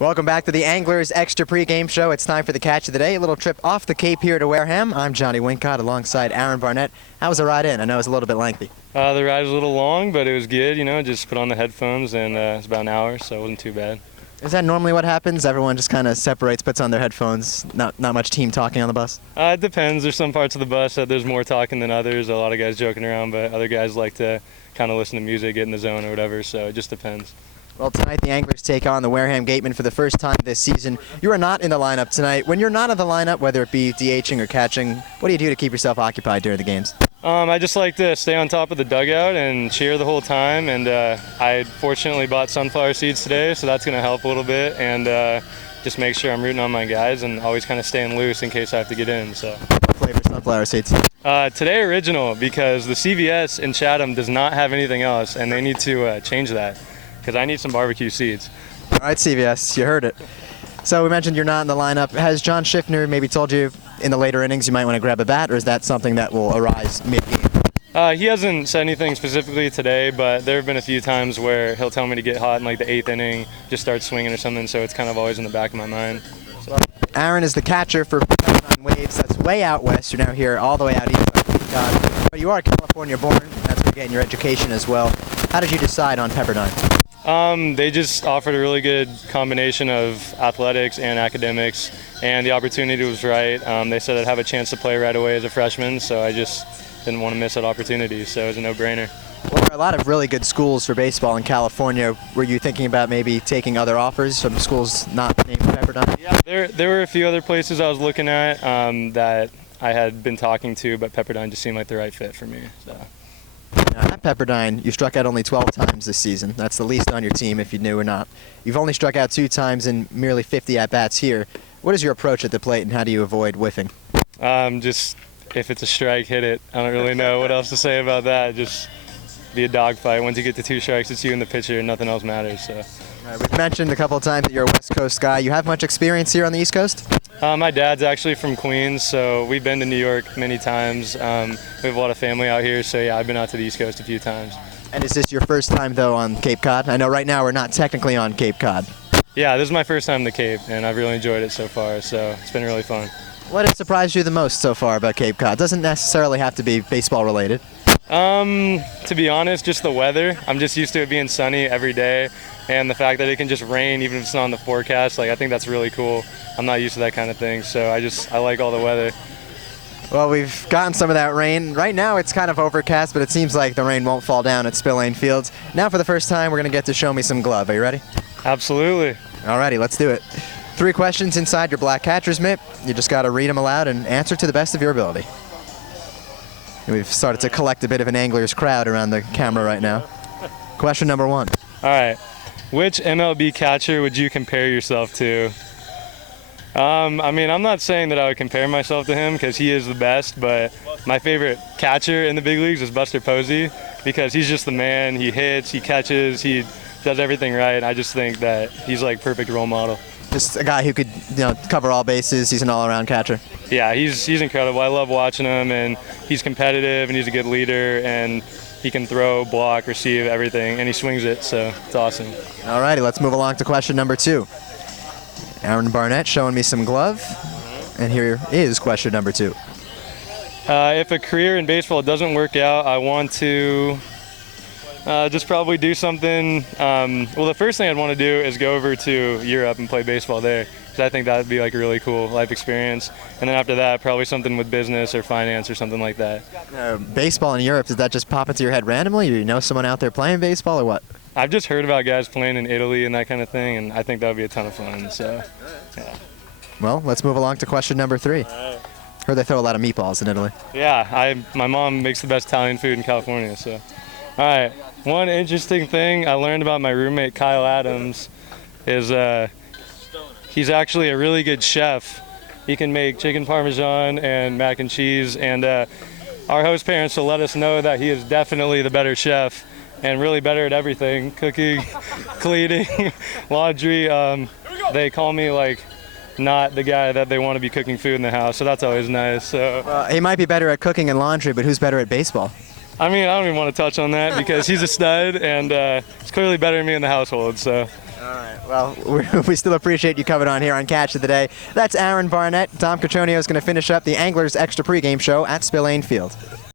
Welcome back to the Anglers Extra Pregame Show. It's time for the catch of the day. A little trip off the Cape here to Wareham. I'm Jonny Wincott alongside Aaron Barnett. How was the ride in? I know it was a little bit lengthy. The ride was a little long, but it was good. You know, just put on the headphones and it's about an hour, so it wasn't too bad. Is that normally what happens? Everyone just kind of separates, puts on their headphones, not much team talking on the bus? It depends. There's some parts of the bus that there's more talking than others. A lot of guys joking around, but other guys like to kind of listen to music, get in the zone or whatever, so it just depends. Well, tonight the Anglers take on the Wareham Gatemen for the first time this season. You are not in the lineup tonight. When you're not in the lineup, whether it be DHing or catching, what do you do to keep yourself occupied during the games? I just like to stay on top of the dugout and cheer the whole time, and I fortunately bought sunflower seeds today, so that's going to help a little bit, and just make sure I'm rooting on my guys and always kind of staying loose in case I have to get in. So. What flavor sunflower seeds? Today original, because the CVS in Chatham does not have anything else, and they need to change that. Because I need some barbecue seeds. All right, CVS, you heard it. So we mentioned you're not in the lineup. Has John Schiffner maybe told you in the later innings you might want to grab a bat, or is that something that will arise mid-game? He hasn't said anything specifically today, but there have been a few times where he'll tell me to get hot in like the 8th inning, just start swinging or something, so it's kind of always in the back of my mind. So. Aaron is the catcher for Pepperdine Waves. That's way out west. You're now here all the way out east. But you are California born. That's where you're getting your education as well. How did you decide on Pepperdine? They just offered a really good combination of athletics and academics, and the opportunity was right. They said I'd have a chance to play right away as a freshman, so I just didn't want to miss that opportunity, so it was a no-brainer. Well, there are a lot of really good schools for baseball in California. Were you thinking about maybe taking other offers from schools not named Pepperdine? Yeah, there were a few other places I was looking at that I had been talking to, but Pepperdine just seemed like the right fit for me. So. Now, at Pepperdine, you struck out only 12 times this season. That's the least on your team, if you knew or not. You've only struck out 2 times in merely 50 at-bats here. What is your approach at the plate, and how do you avoid whiffing? Just if it's a strike, hit it. I don't really know what else to say about that. Just be a dogfight. Once you get to 2 strikes, it's you and the pitcher, and nothing else matters. So. We've mentioned a couple of times that you're a West Coast guy. You have much experience here on the East Coast? My dad's actually from Queens, so we've been to New York many times. We have a lot of family out here, so yeah, I've been out to the East Coast a few times. And is this your first time, though, on Cape Cod? I know right now we're not technically on Cape Cod. Yeah, this is my first time in the Cape, and I've really enjoyed it so far, so it's been really fun. What has surprised you the most so far about Cape Cod? Doesn't necessarily have to be baseball related. To be honest, just the weather. I'm just used to it being sunny every day, and the fact that it can just rain even if it's not on the forecast, I think that's really cool. I'm not used to that kind of thing, so I like all the weather. Well, we've gotten some of that rain. Right now it's kind of overcast, but it seems like the rain won't fall down at Spillane Fields. Now for the first time, we're going to get to show me some glove. Are you ready? Absolutely. Alrighty, let's do it. 3 questions inside your black catcher's mitt. You just got to read them aloud and answer to the best of your ability. We've started to collect a bit of an Anglers crowd around the camera right now. Question number 1. All right. Which MLB catcher would you compare yourself to? I'm not saying that I would compare myself to him because he is the best, but my favorite catcher in the big leagues is Buster Posey because he's just the man. He hits, he catches, he does everything right. I just think that he's like perfect role model. Just a guy who could, cover all bases. He's an all-around catcher. Yeah, he's incredible. I love watching him, and he's competitive, and he's a good leader, and he can throw, block, receive, everything, and he swings it, so it's awesome. All righty, let's move along to question number 2. Aaron Barnett showing me some glove, and here is question number 2. If a career in baseball doesn't work out, I want to just probably do something. Well, the first thing I'd want to do is go over to Europe and play baseball there, because I think that would be like a really cool life experience. And then after that, probably something with business or finance or something like that. Baseball in Europe, does that just pop into your head randomly? You know someone out there playing baseball or what? I've just heard about guys playing in Italy and that kind of thing, and I think that would be a ton of fun. So, yeah. Well, let's move along to question number 3. Heard they throw a lot of meatballs in Italy. Yeah, my mom makes the best Italian food in California. So, all right. One interesting thing I learned about my roommate Kyle Adams is he's actually a really good chef. He can make chicken parmesan and mac and cheese, and our host parents will let us know that he is definitely the better chef and really better at everything: cooking, cleaning, laundry. They call me not the guy that they want to be cooking food in the house, so that's always nice. So he might be better at cooking and laundry, but who's better at baseball? I don't even want to touch on that because he's a stud, and he's clearly better than me in the household. So. All right. Well, we still appreciate you coming on here on Catch of the Day. That's Aaron Barnett. Tom Cotroneo is going to finish up the Anglers Extra pregame show at Spillane Field.